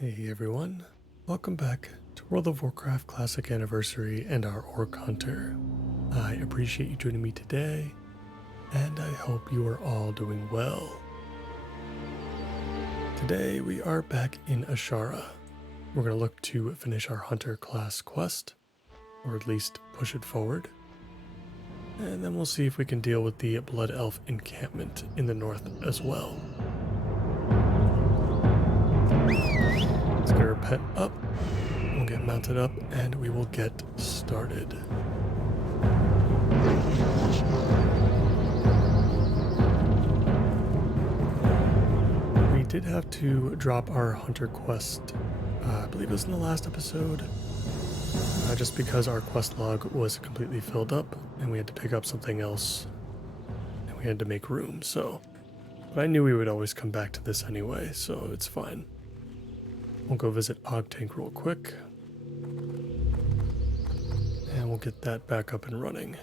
Hey everyone, welcome back to World of Warcraft Classic Anniversary and our Orc Hunter. I appreciate you joining me today, and I hope you are all doing well. Today we are back in Ashara. We're going to look to finish our Hunter class quest, or at least push it forward. And then we'll see if we can deal with the Blood Elf encampment in the north as well. Let's get our pet up, we'll get mounted up, and we will get started. We did have to drop our Hunter quest, I believe it was in the last episode, just because our quest log was completely filled up and we had to pick up something else and we had to make room, but I knew we would always come back to this anyway, so it's fine. We'll go visit Ogtank real quick, and we'll get that back up and running.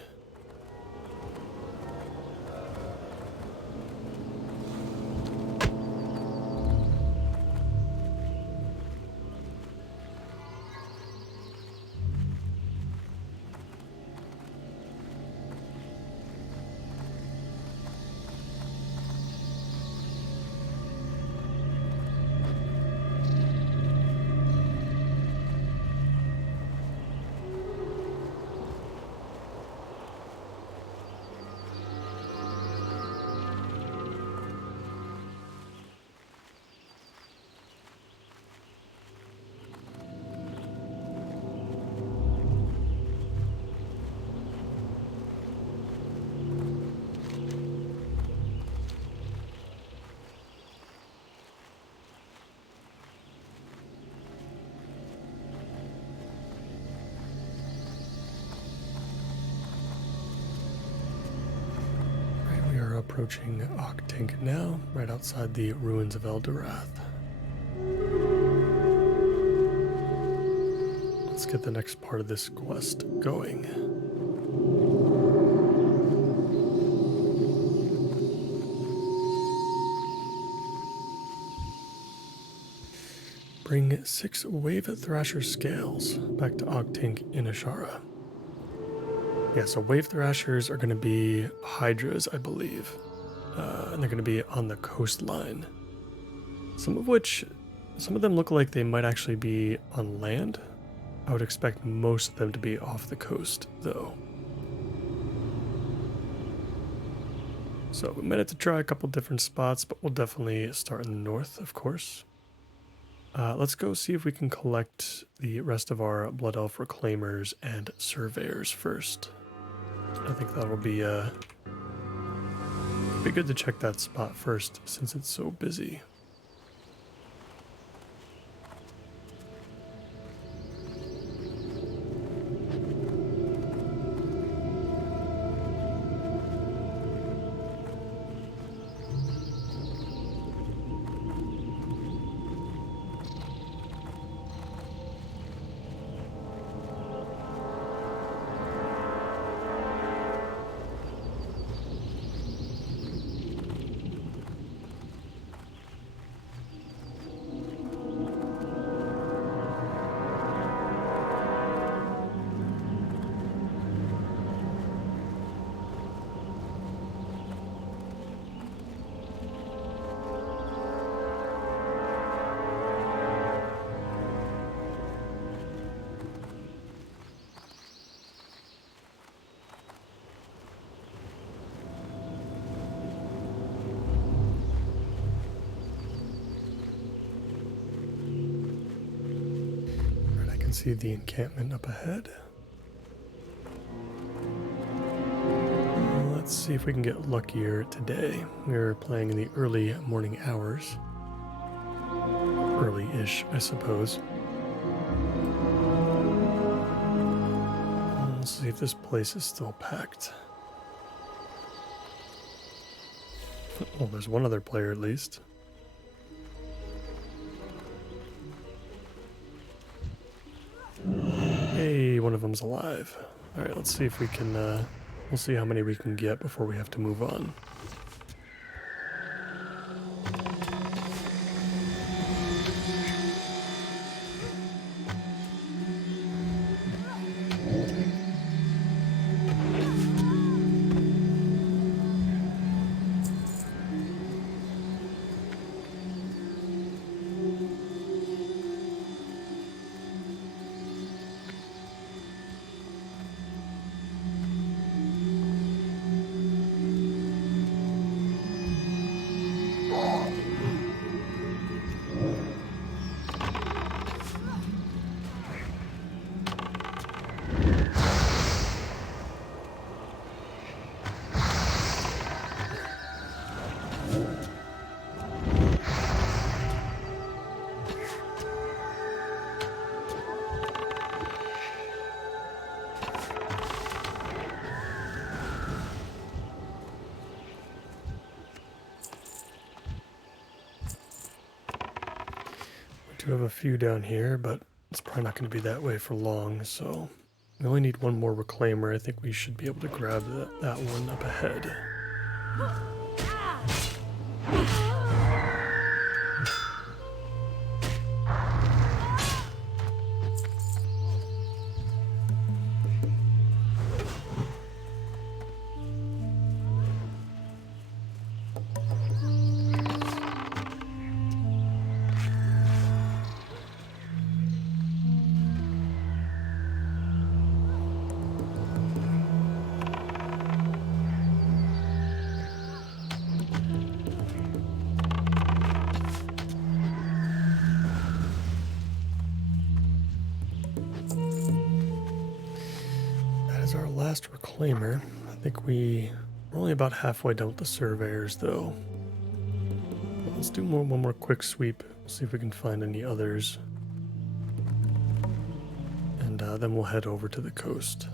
Approaching Ogtank now, right outside the ruins of Eldorath. Let's get the next part of this quest going. Bring 6 Wave Thrasher scales back to Ogtank in Ashara. Yeah, so Wave Thrashers are going to be Hydras, I believe. And they're going to be on the coastline. Some of them look like they might actually be on land. I would expect most of them to be off the coast, though. So we might have to try a couple different spots, but we'll definitely start in the north, of course. Let's go see if we can collect the rest of our Blood Elf Reclaimers and Surveyors first. I think that'll be good to check that spot first since it's so busy. See the encampment up ahead. Let's see if we can get luckier today. We're playing in the early morning hours. Early-ish, I suppose. Let's see if this place is still packed. Well, there's one other player at least. Hey, one of them's alive. Alright, let's see if we can, we'll see how many we can get before we have to move on. do have a few down here, but it's probably not going to be that way for long, so we only need one more reclaimer. I think we should be able to grab that one up ahead. Our last reclaimer. I think we're only about halfway done with the surveyors though. Let's do one more quick sweep. We'll see if we can find any others. And then we'll head over to the coast.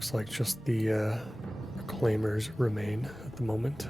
Looks like just the reclaimers remain at the moment.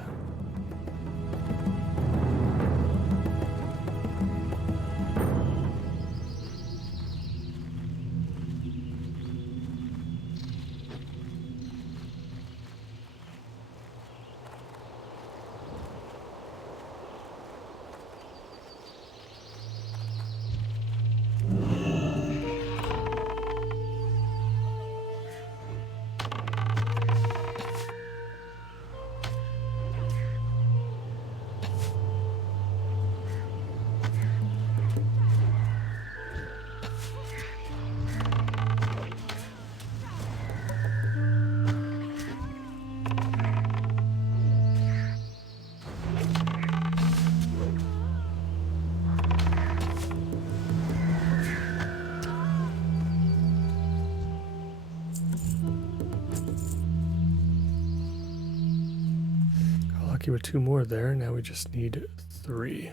Lucky with 2 more there. Now we just need 3.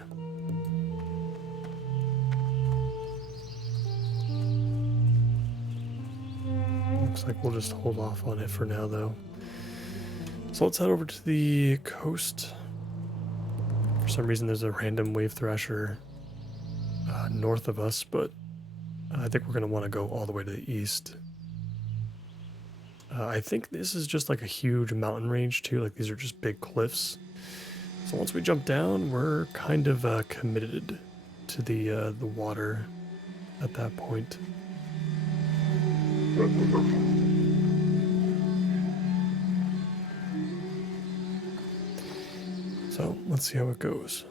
Looks like we'll just hold off on it for now, though. So let's head over to the coast. For some reason, there's a random wave thrasher north of us, but I think we're going to want to go all the way to the east. I think this is just like a huge mountain range too, like these are just big cliffs. So once we jump down, we're kind of committed to the water at that point. So let's see how it goes.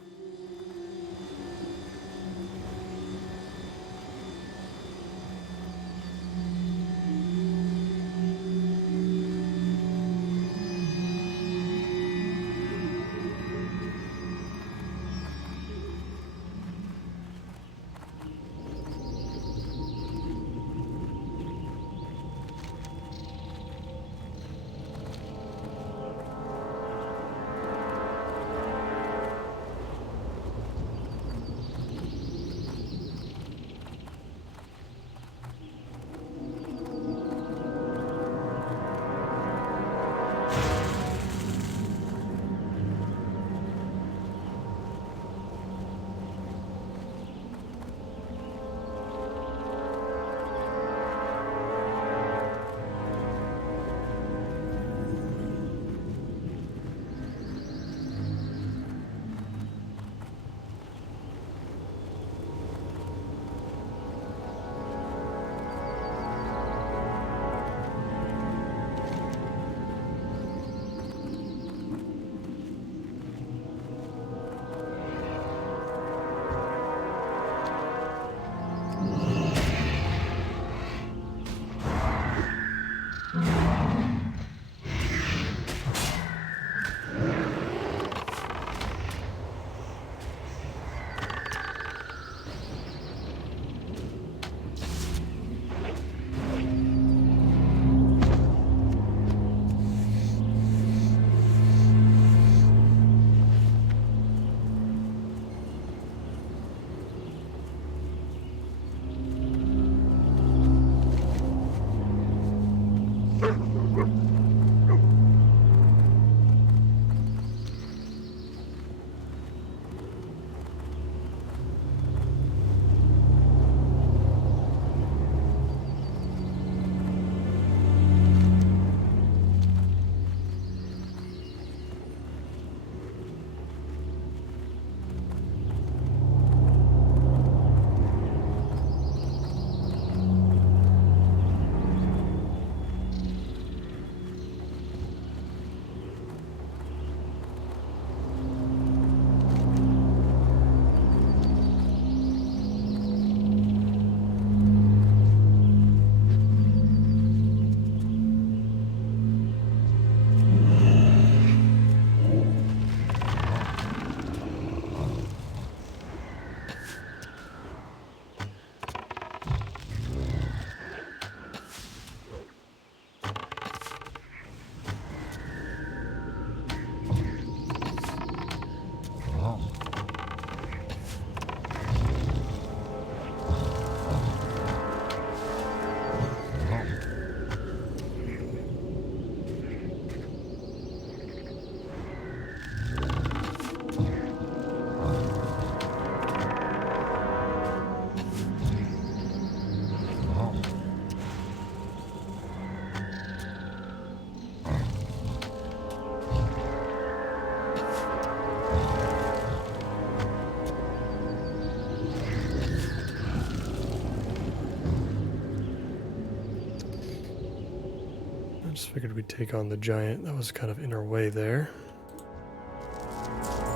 just figured we'd take on the giant that was kind of in our way there.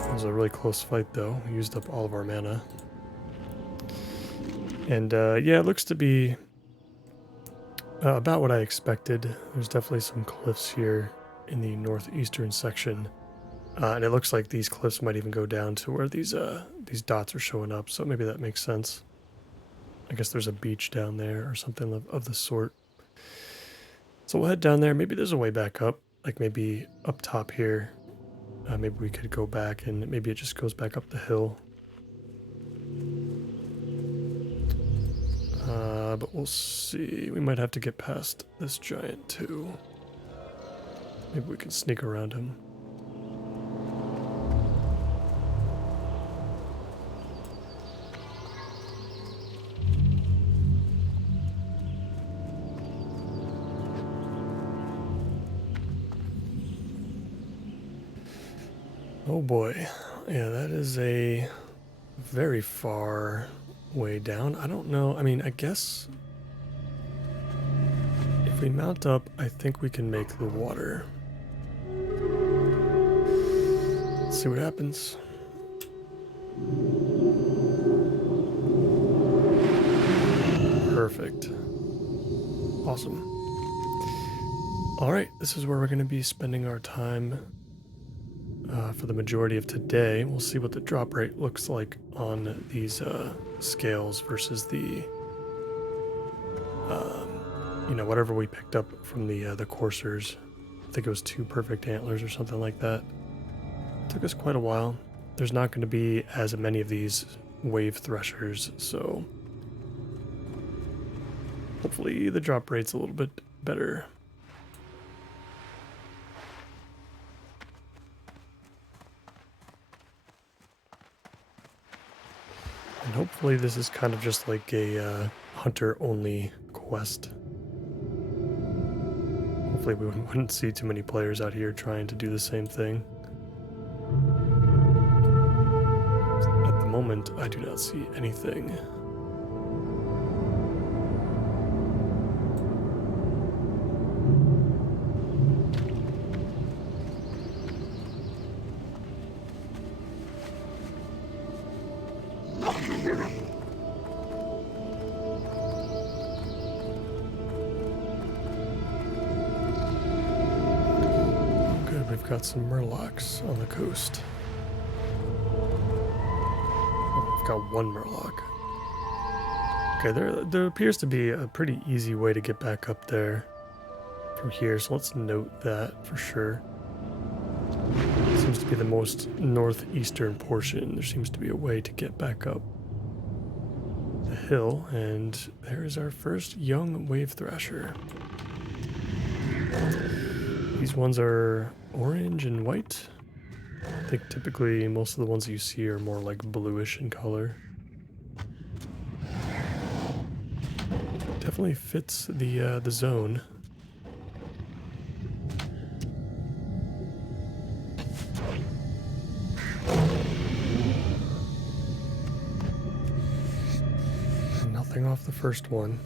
It was a really close fight though. We used up all of our mana. And yeah, it looks to be about what I expected. There's definitely some cliffs here in the northeastern section. And it looks like these cliffs might even go down to where these dots are showing up, so maybe that makes sense. I guess there's a beach down there or something of the sort. So we'll head down there. Maybe there's a way back up, like maybe up top here. Maybe we could go back and maybe it just goes back up the hill. But we'll see. We might have to get past this giant too. Maybe we can sneak around him. Oh boy. Yeah, that is a very far way down. I don't know. I mean, I guess if we mount up, I think we can make the water. Let's see what happens. Perfect. Awesome. All right, this is where we're going to be spending our time for the majority of today. We'll see what the drop rate looks like on these scales versus the, you know, whatever we picked up from the coursers. I think it was 2 perfect antlers or something like that. It took us quite a while. There's not going to be as many of these wave threshers, so hopefully the drop rate's a little bit better. And hopefully this is kind of just like a hunter-only quest. Hopefully we wouldn't see too many players out here trying to do the same thing. At the moment, I do not see anything. Got some murlocs on the coast. Oh, I've got 1 murloc. Okay, there appears to be a pretty easy way to get back up there from here, so let's note that for sure. Seems to be the most northeastern portion. There seems to be a way to get back up the hill, and there is our first young wave thrasher. These ones are orange and white. I think typically most of the ones you see are more like bluish in color. Definitely fits the zone. Nothing off the first one.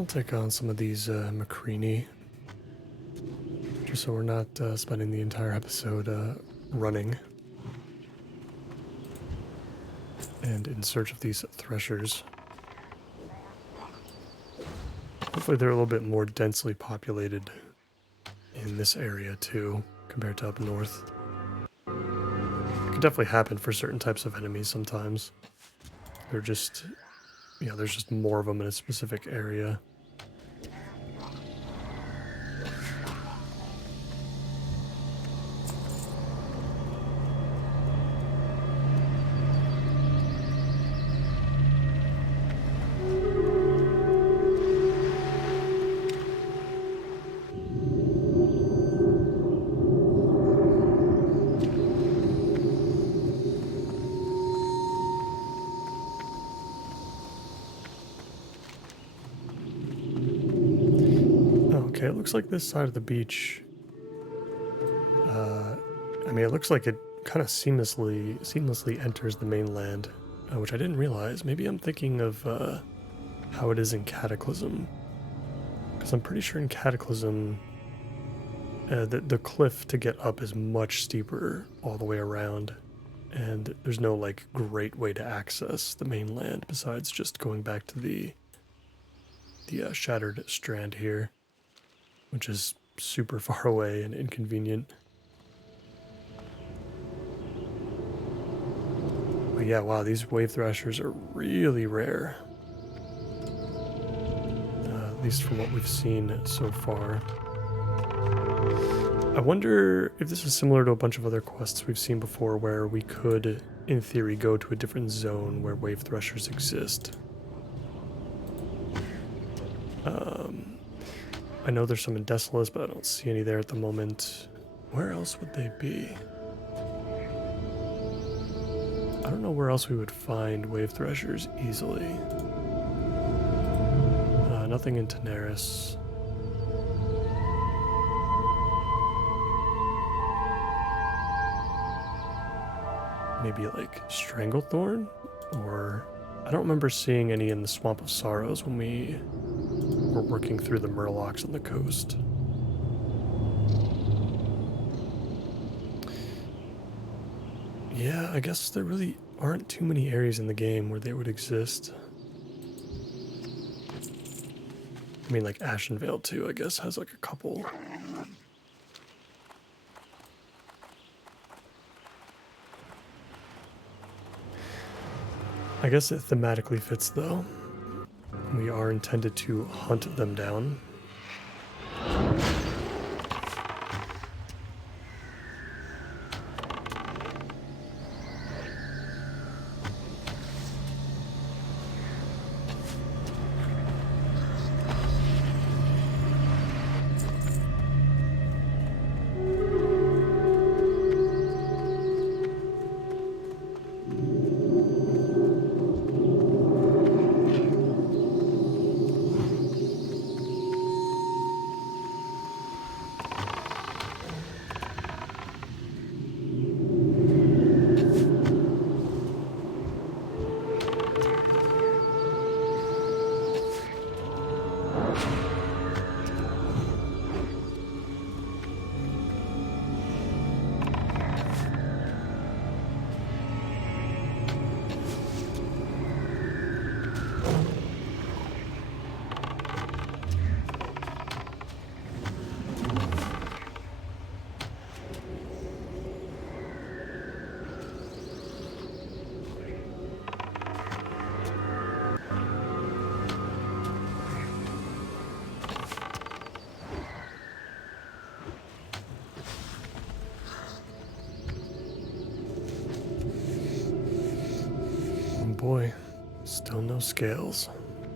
I'll take on some of these Macrini, just so we're not spending the entire episode running and in search of these threshers. Hopefully they're a little bit more densely populated in this area too, compared to up north. It can definitely happen for certain types of enemies sometimes. They're just, there's just more of them in a specific area. Okay, it looks like this side of the beach, it looks like it kind of seamlessly enters the mainland, which I didn't realize. Maybe I'm thinking of how it is in Cataclysm, because I'm pretty sure in Cataclysm, the cliff to get up is much steeper all the way around, and there's no like great way to access the mainland besides just going back to the Shattered Strand here, which is super far away and inconvenient. But yeah, wow, these wave thrashers are really rare. At least from what we've seen so far. I wonder if this is similar to a bunch of other quests we've seen before where we could, in theory, go to a different zone where wave thrashers exist. I know there's some in Desolace, but I don't see any there at the moment. Where else would they be? I don't know where else we would find wave thrashers easily. Nothing in Tenaris. Maybe like Stranglethorn? Or I don't remember seeing any in the Swamp of Sorrows when we were working through the Murlocs on the coast. Yeah, I guess there really aren't too many areas in the game where they would exist. I mean, like Ashenvale too, I guess, has like a couple. I guess it thematically fits though. We are intended to hunt them down. Boy, still no scales.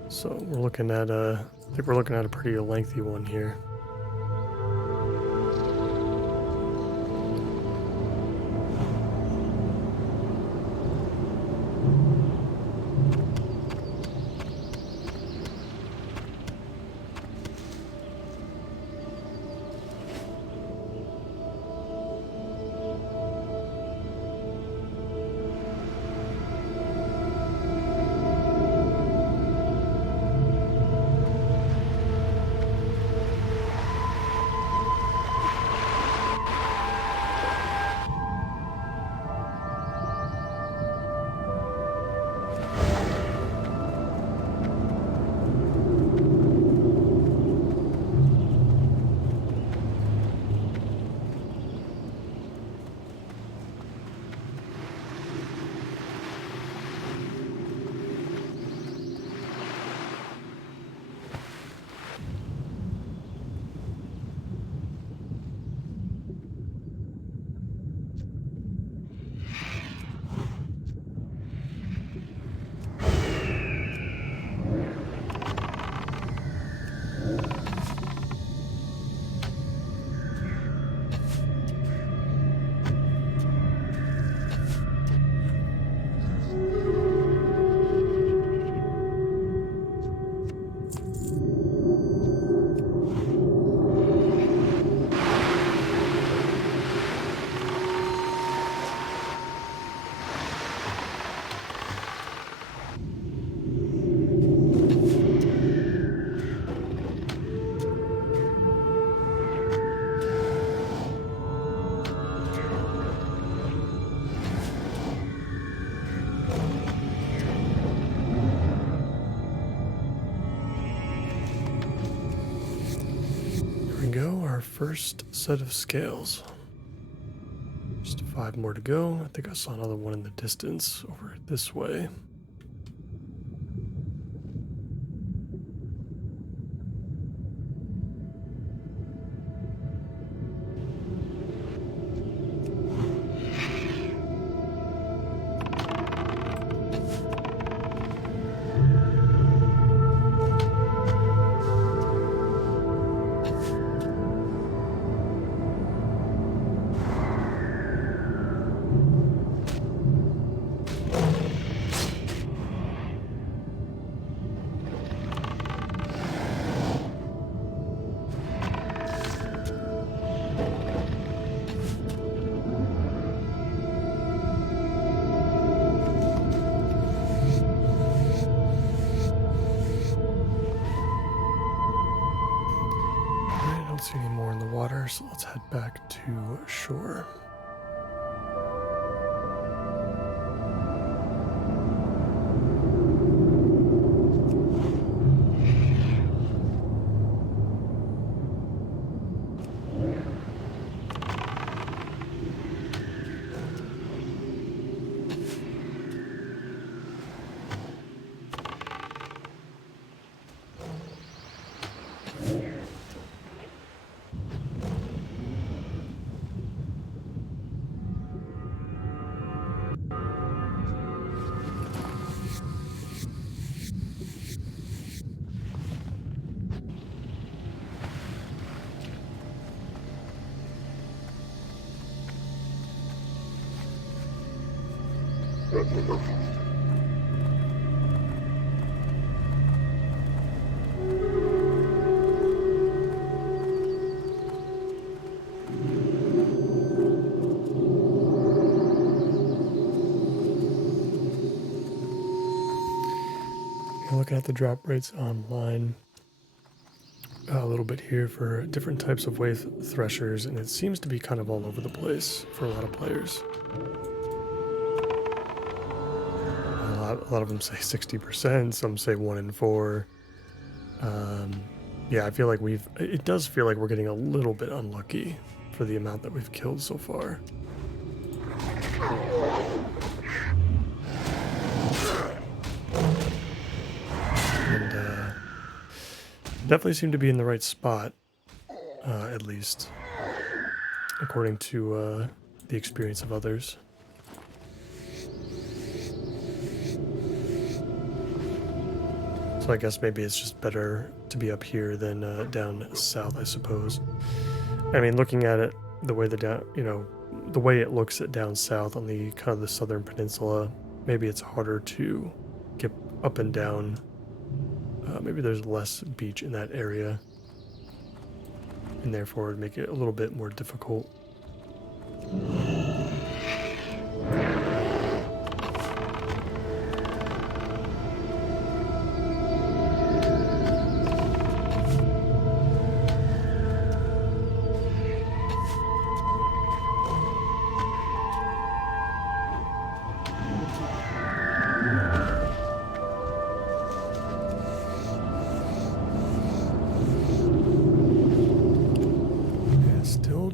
So we're looking at I think we're looking at a pretty lengthy one here. first set of scales. Just 5 more to go. I think I saw another one in the distance over this way. See any more in the water, so let's head back to shore. Looking at the drop rates online a little bit here for different types of wave threshers, and it seems to be kind of all over the place for a lot of players. A lot of them say 60%, some say 1 in 4. Yeah, I feel like it does feel like we're getting a little bit unlucky for the amount that we've killed so far. Definitely seem to be in the right spot, at least, according to the experience of others. So I guess maybe it's just better to be up here than down south, I suppose. I mean, looking at it, the way the way it looks at down south on the kind of the southern peninsula, maybe it's harder to get up and down. Maybe there's less beach in that area, and therefore it'd make it a little bit more difficult.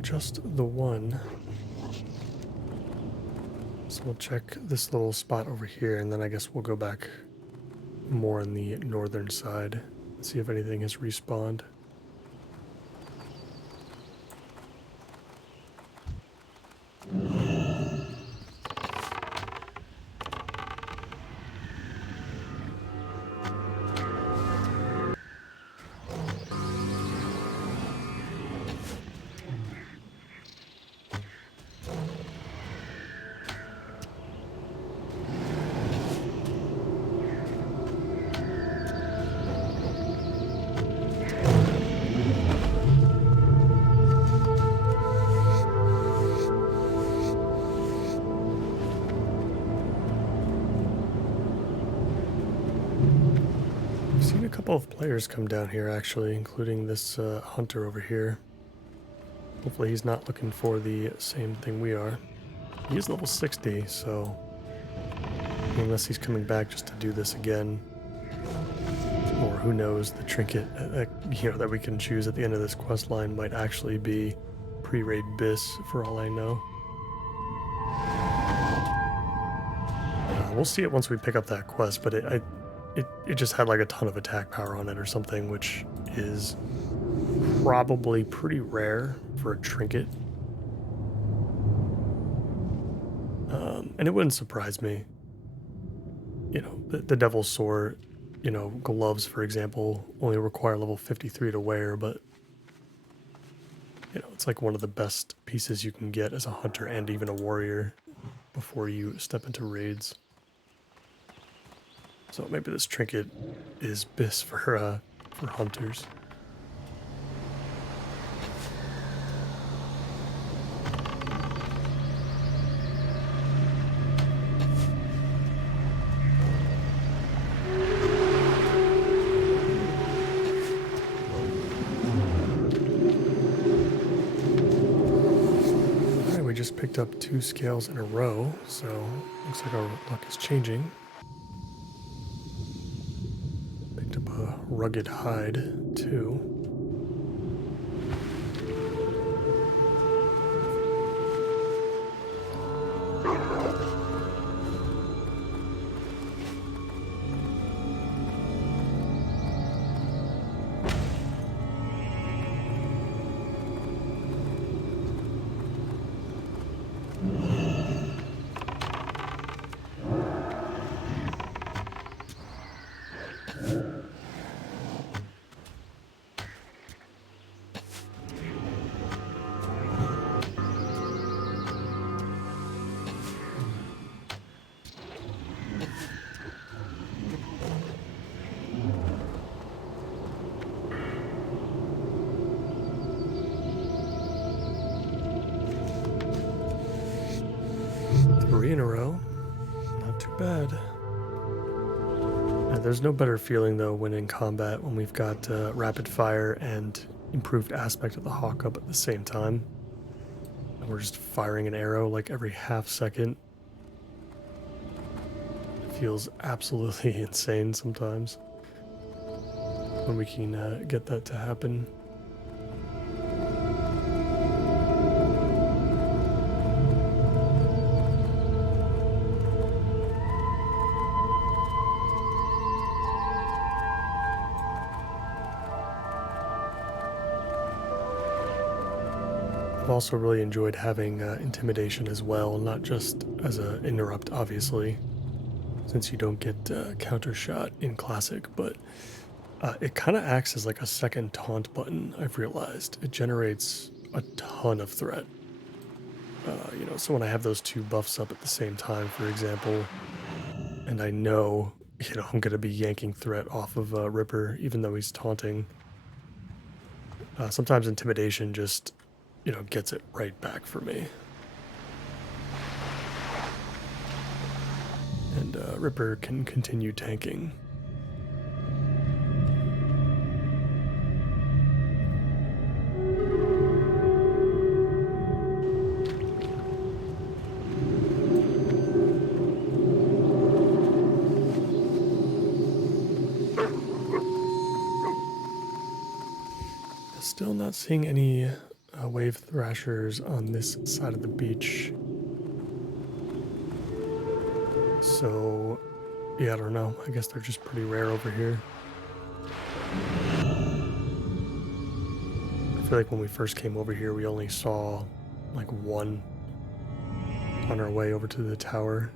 Just the one. So we'll check this little spot over here, and then I guess we'll go back more on the northern side and see if anything has respawned. Of players come down here, actually, including this hunter over here. Hopefully he's not looking for the same thing we are. He's level 60, so unless he's coming back just to do this again, or who knows, the trinket that we can choose at the end of this quest line might actually be pre-raid Bis for all I know. We'll see it once we pick up that quest, but it just had like a ton of attack power on it or something, which is probably pretty rare for a trinket. And it wouldn't surprise me. You know, the Devil's Sword, you know, gloves, for example, only require level 53 to wear, but, you know, it's like one of the best pieces you can get as a hunter and even a warrior before you step into raids. So maybe this trinket is Bis for hunters. Just picked up 2 scales in a row, so looks like our luck is changing. Picked up a rugged hide too. Three in a row. Not too bad. There's no better feeling though when in combat when we've got rapid fire and improved aspect of the hawk up at the same time. And we're just firing an arrow like every half second. It feels absolutely insane sometimes when we can get that to happen. I've also really enjoyed having intimidation as well, not just as an interrupt, obviously, since you don't get counter shot in Classic, but it kind of acts as like a second taunt button, I've realized. It generates a ton of threat. You know, so when I have those 2 buffs up at the same time, for example, and I know, you know, I'm going to be yanking threat off of Ripper, even though he's taunting, sometimes intimidation just, you know, gets it right back for me. And Ripper can continue tanking. Still not seeing any wave thrashers on this side of the beach. So, yeah, I don't know. I guess they're just pretty rare over here. I feel like when we first came over here, we only saw like 1 on our way over to the tower.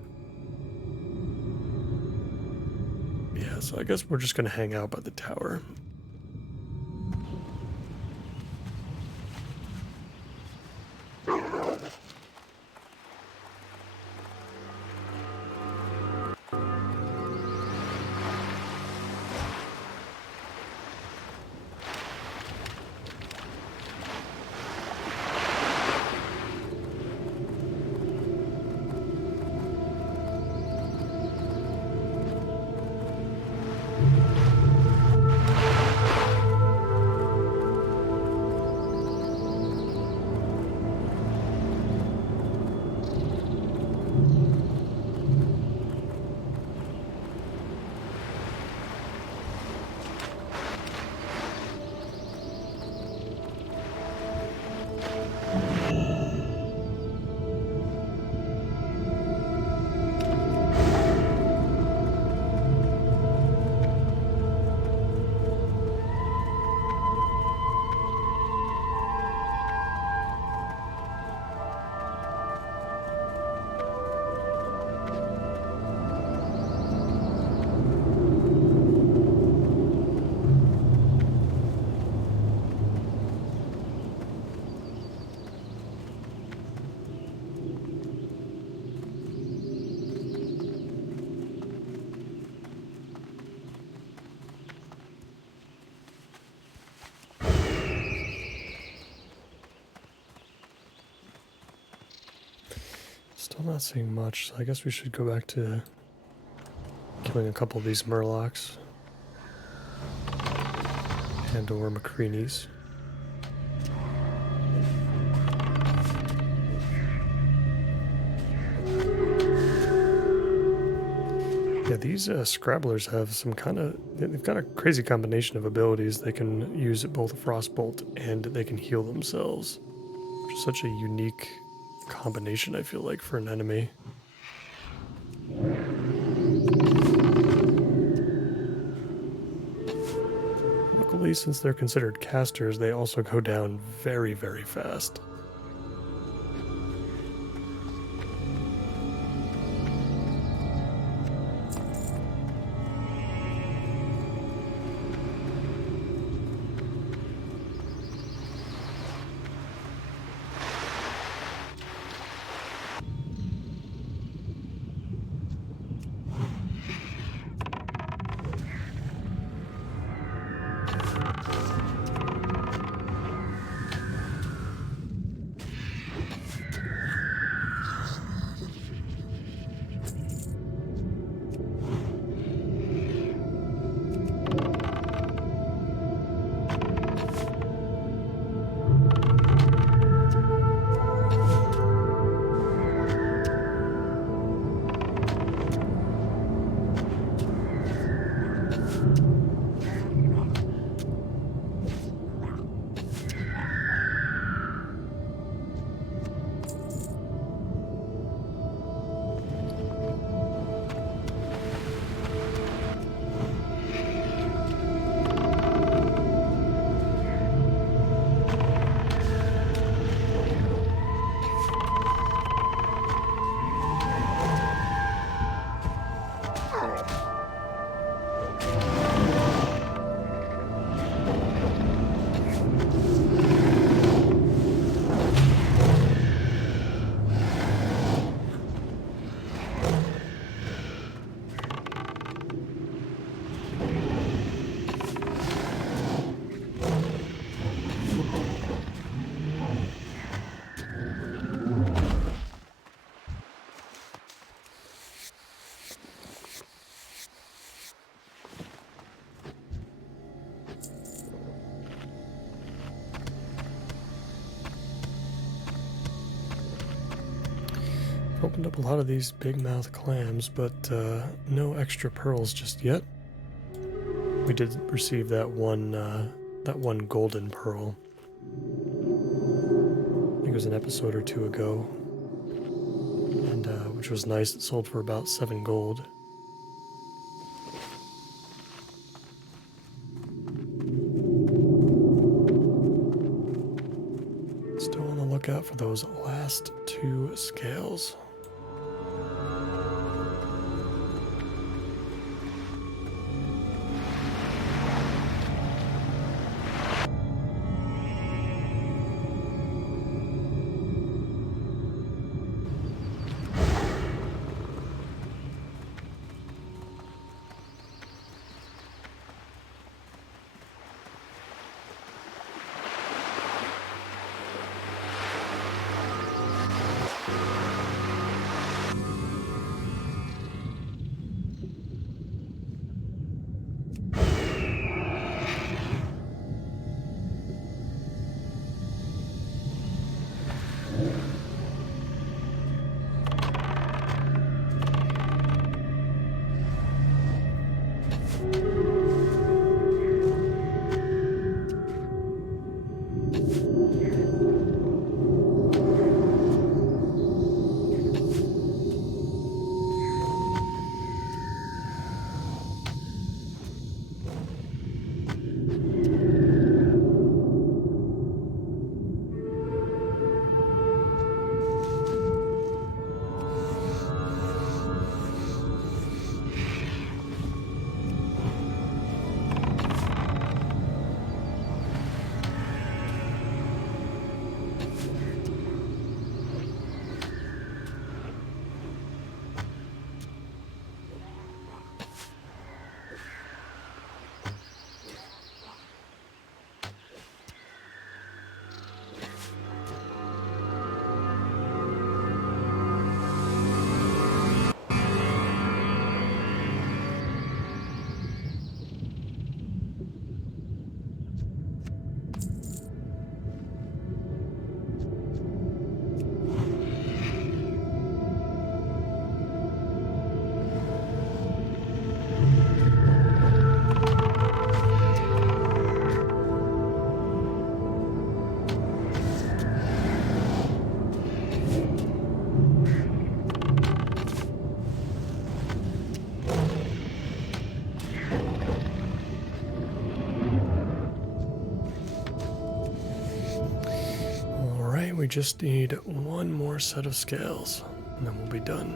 Yeah, so I guess we're just gonna hang out by the tower. Still not seeing much, so I guess we should go back to killing a couple of these murlocs and or Macreanies. Yeah, these Scrabblers have they've got a crazy combination of abilities. They can use both Frostbolt and they can heal themselves, which is such a unique combination, I feel like, for an enemy. Luckily, since they're considered casters, they also go down very, very fast. Opened up a lot of these big mouth clams, but no extra pearls just yet. We did receive that one golden pearl. I think it was an episode or two ago, and which was nice. It sold for about 7 gold. Still on the lookout for those last 2 scales. we just need one more set of scales, and then we'll be done.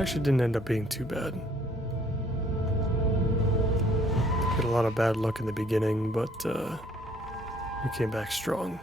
Actually didn't end up being too bad. Had a lot of bad luck in the beginning, but we came back strong.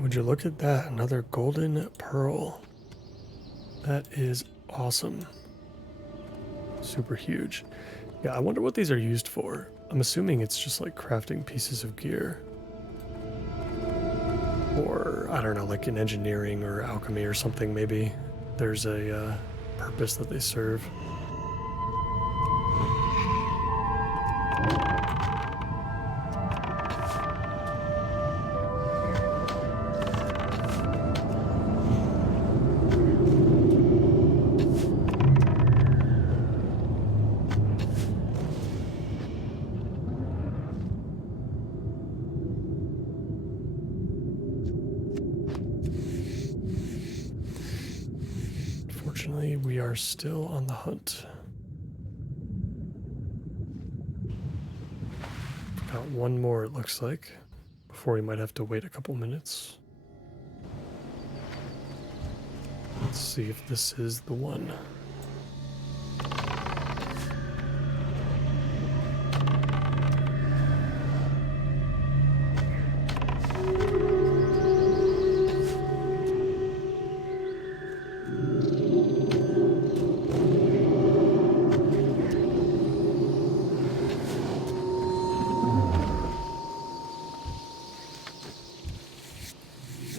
Would you look at that? Another golden pearl. That is awesome. Super huge. Yeah, I wonder what these are used for. I'm assuming it's just like crafting pieces of gear. Or, I don't know, like in engineering or alchemy or something maybe. There's a purpose that they serve. Unfortunately, we are still on the hunt. Got one more, it looks like, before we might have to wait a couple minutes. Let's see if this is the one.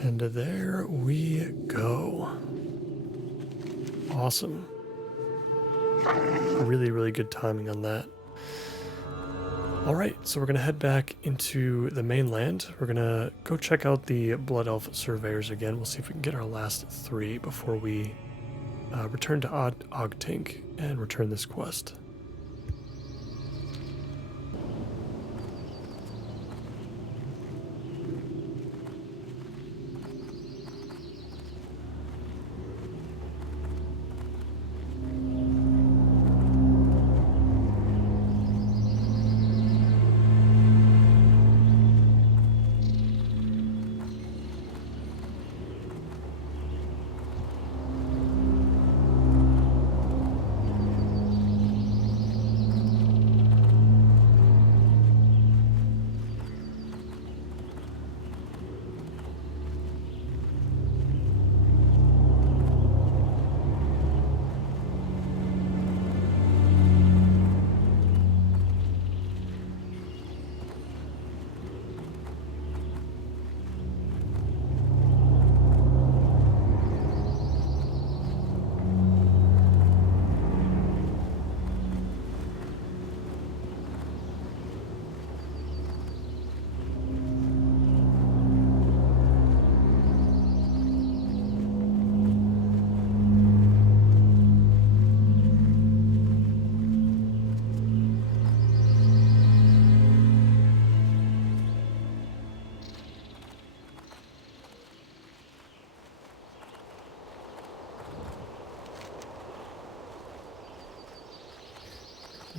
And there we go. Awesome. Really, really good timing on that. All right, so we're going to head back into the mainland. We're going to go check out the Blood Elf Surveyors again. We'll see if we can get our last 3 before we return to Ogtink and return this quest.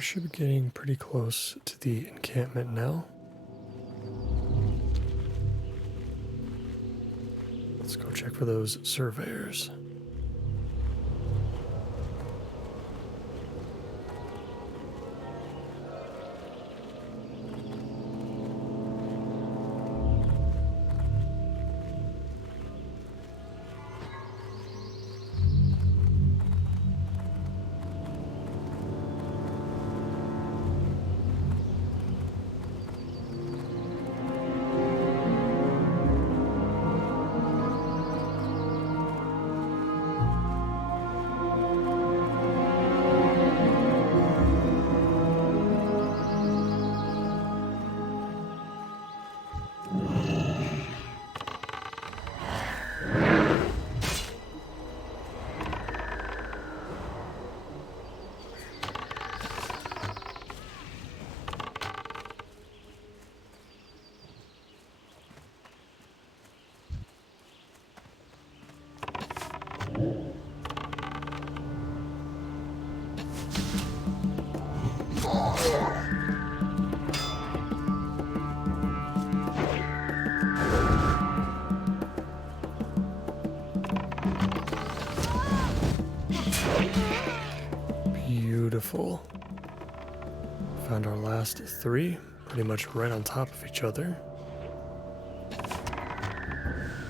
should be getting pretty close to the encampment now. Let's go check for those surveyors. Beautiful. Found our last 3, pretty much right on top of each other.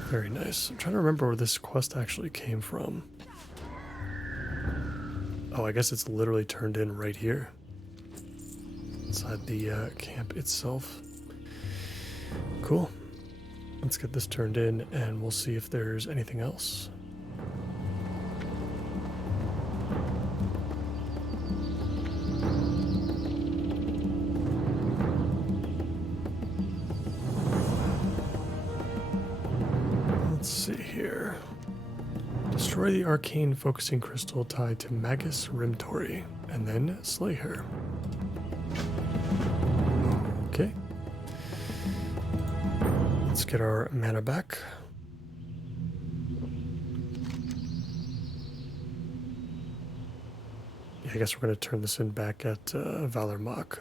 Very nice. I'm trying to remember where this quest actually came from. Oh, I guess it's literally turned in right here. Inside the camp itself. Cool. Let's get this turned in and we'll see if there's anything else. Destroy the arcane focusing crystal tied to Magus Rimtori, and then slay her. Okay. Let's get our mana back. Yeah, I guess we're going to turn this in back at Valor Mach.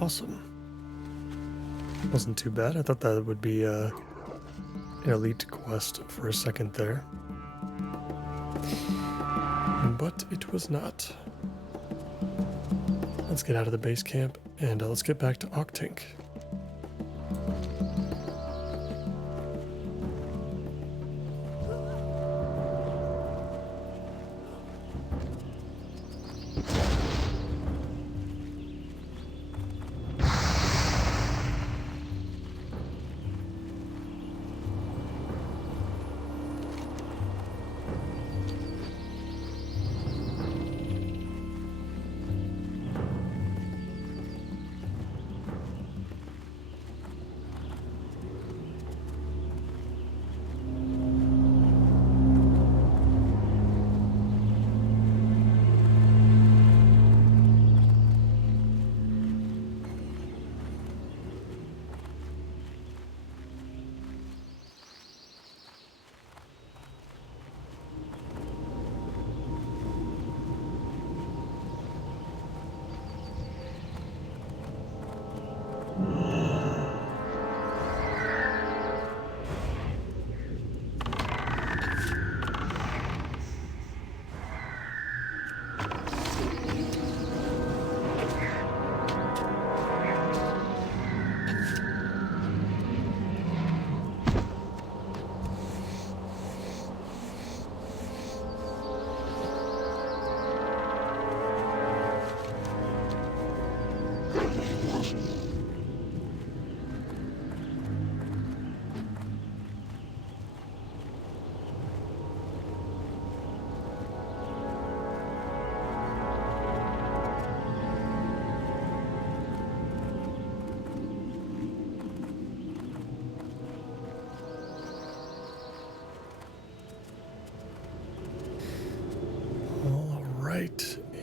Awesome. Wasn't too bad. I thought that would be an elite quest for a second there. But it was not. Let's get out of the base camp and let's get back to Octink.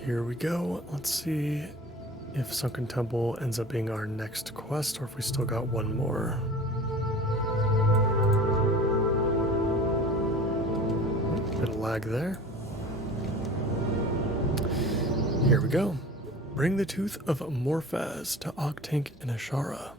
Here we go. Let's see if Sunken Temple ends up being our next quest or if we still got one more. Bit of lag there. Here we go. Bring the tooth of Morphaz to Octank and Ashara.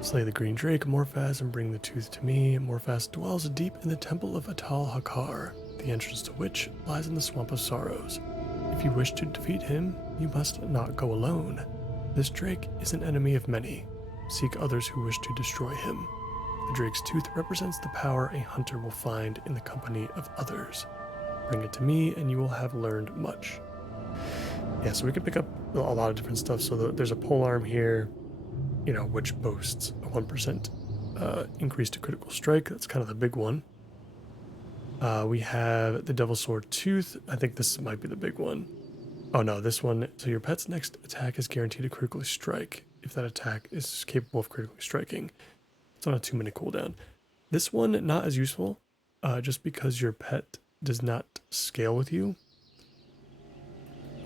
Slay the green drake, Morphaz, and bring the tooth to me. Morphaz dwells deep in the temple of Atal Hakar, the entrance to which lies in the Swamp of Sorrows. If you wish to defeat him, you must not go alone. This drake is an enemy of many. Seek others who wish to destroy him. The drake's tooth represents the power a hunter will find in the company of others. Bring it to me and you will have learned much. Yeah, so we can pick up a lot of different stuff. So there's a polearm here, you know, which boasts a 1% increase to critical strike. That's kind of the big one. We have the Devil Sword Tooth. I think this might be the big one. Oh no, this one. So your pet's next attack is guaranteed to critically strike if that attack is capable of critically striking. It's on a 2-minute cooldown. This one, not as useful, just because your pet does not scale with you.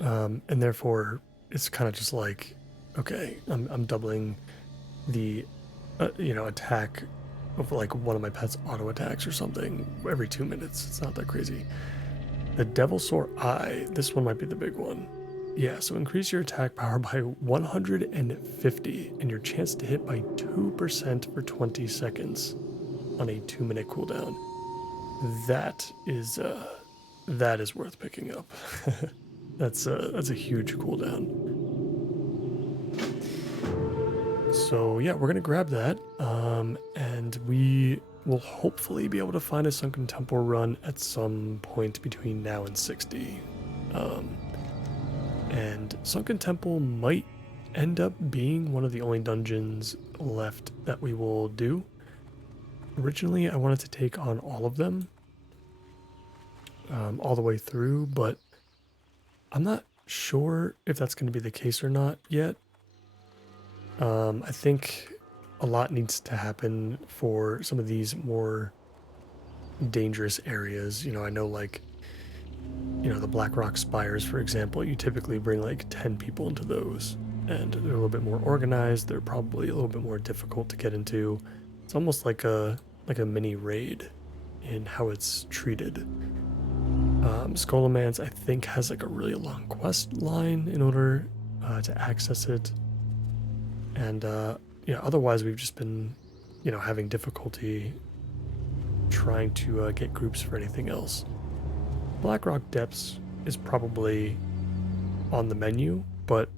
And therefore, it's kind of just like, okay, I'm doubling the, attack of like one of my pet's auto attacks or something every 2 minutes. It's not that crazy. The Devil Sore Eye, this one might be the big one. Yeah, so increase your attack power by 150 and your chance to hit by 2% for 20 seconds on a 2-minute cooldown. That is worth picking up. That's a huge cooldown. So yeah, we're gonna grab that, and we will hopefully be able to find a Sunken Temple run at some point between now and 60. And Sunken Temple might end up being one of the only dungeons left that we will do. Originally, I wanted to take on all of them, all the way through, but I'm not sure if that's going to be the case or not yet. I think a lot needs to happen for some of these more dangerous areas. You know, I know like, you know, the Black Rock Spires, for example, you typically bring like 10 people into those, and they're a little bit more organized. They're probably a little bit more difficult to get into. It's almost like a mini raid in how it's treated. Scholomance, I think, has like a really long quest line in order to access it. And yeah, otherwise we've just been, you know, having difficulty trying to get groups for anything else. Blackrock Depths is probably on the menu, but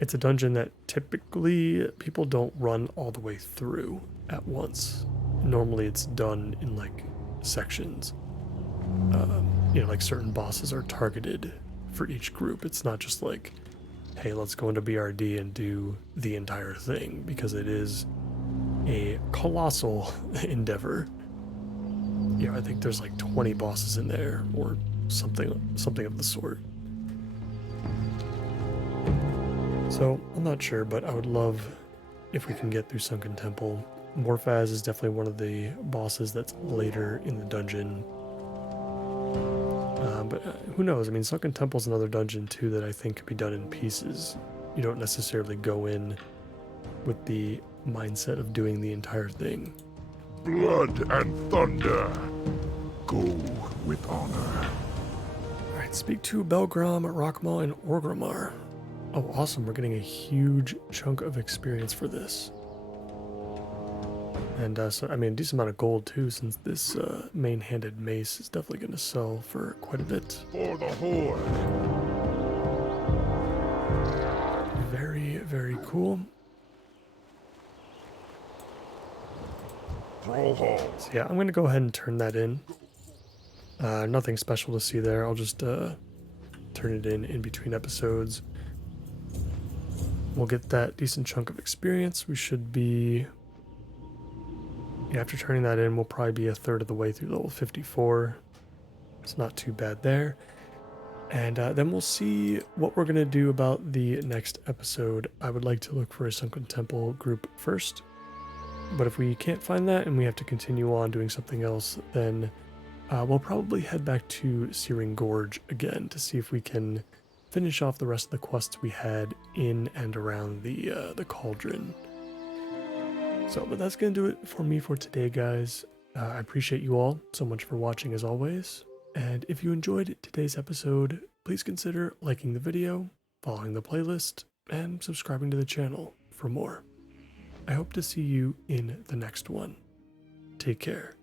it's a dungeon that typically people don't run all the way through at once. Normally it's done in like sections. You know, like certain bosses are targeted for each group. It's not just like, hey, let's go into BRD and do the entire thing, because it is a colossal endeavor. You know, I think there's like 20 bosses in there or something of the sort. So I'm not sure, but I would love if we can get through Sunken Temple. Morphaz is definitely one of the bosses that's later in the dungeon. But who knows? I mean, Sunken Temple is another dungeon too that I think could be done in pieces. You don't necessarily go in with the mindset of doing the entire thing. Blood and thunder, go with honor. Alright, speak to Belgrom, Rockmaw, and Orgrimmar. Oh, awesome. We're getting a huge chunk of experience for this. And so, I mean, a decent amount of gold too, since this main-handed mace is definitely going to sell for quite a bit. For the Horde. Very, very cool. So yeah, I'm going to go ahead and turn that in. Nothing special to see there. I'll just turn it in between episodes. We'll get that decent chunk of experience. We should be... Yeah, after turning that in, we'll probably be a third of the way through level 54. It's not too bad there. And then we'll see what we're going to do about the next episode. I would like to look for a Sunken Temple group first. But if we can't find that and we have to continue on doing something else, then we'll probably head back to Searing Gorge again to see if we can finish off the rest of the quests we had in and around the cauldron. So, but that's going to do it for me for today, guys. I appreciate you all so much for watching as always. And if you enjoyed today's episode, please consider liking the video, following the playlist, and subscribing to the channel for more. I hope to see you in the next one. Take care.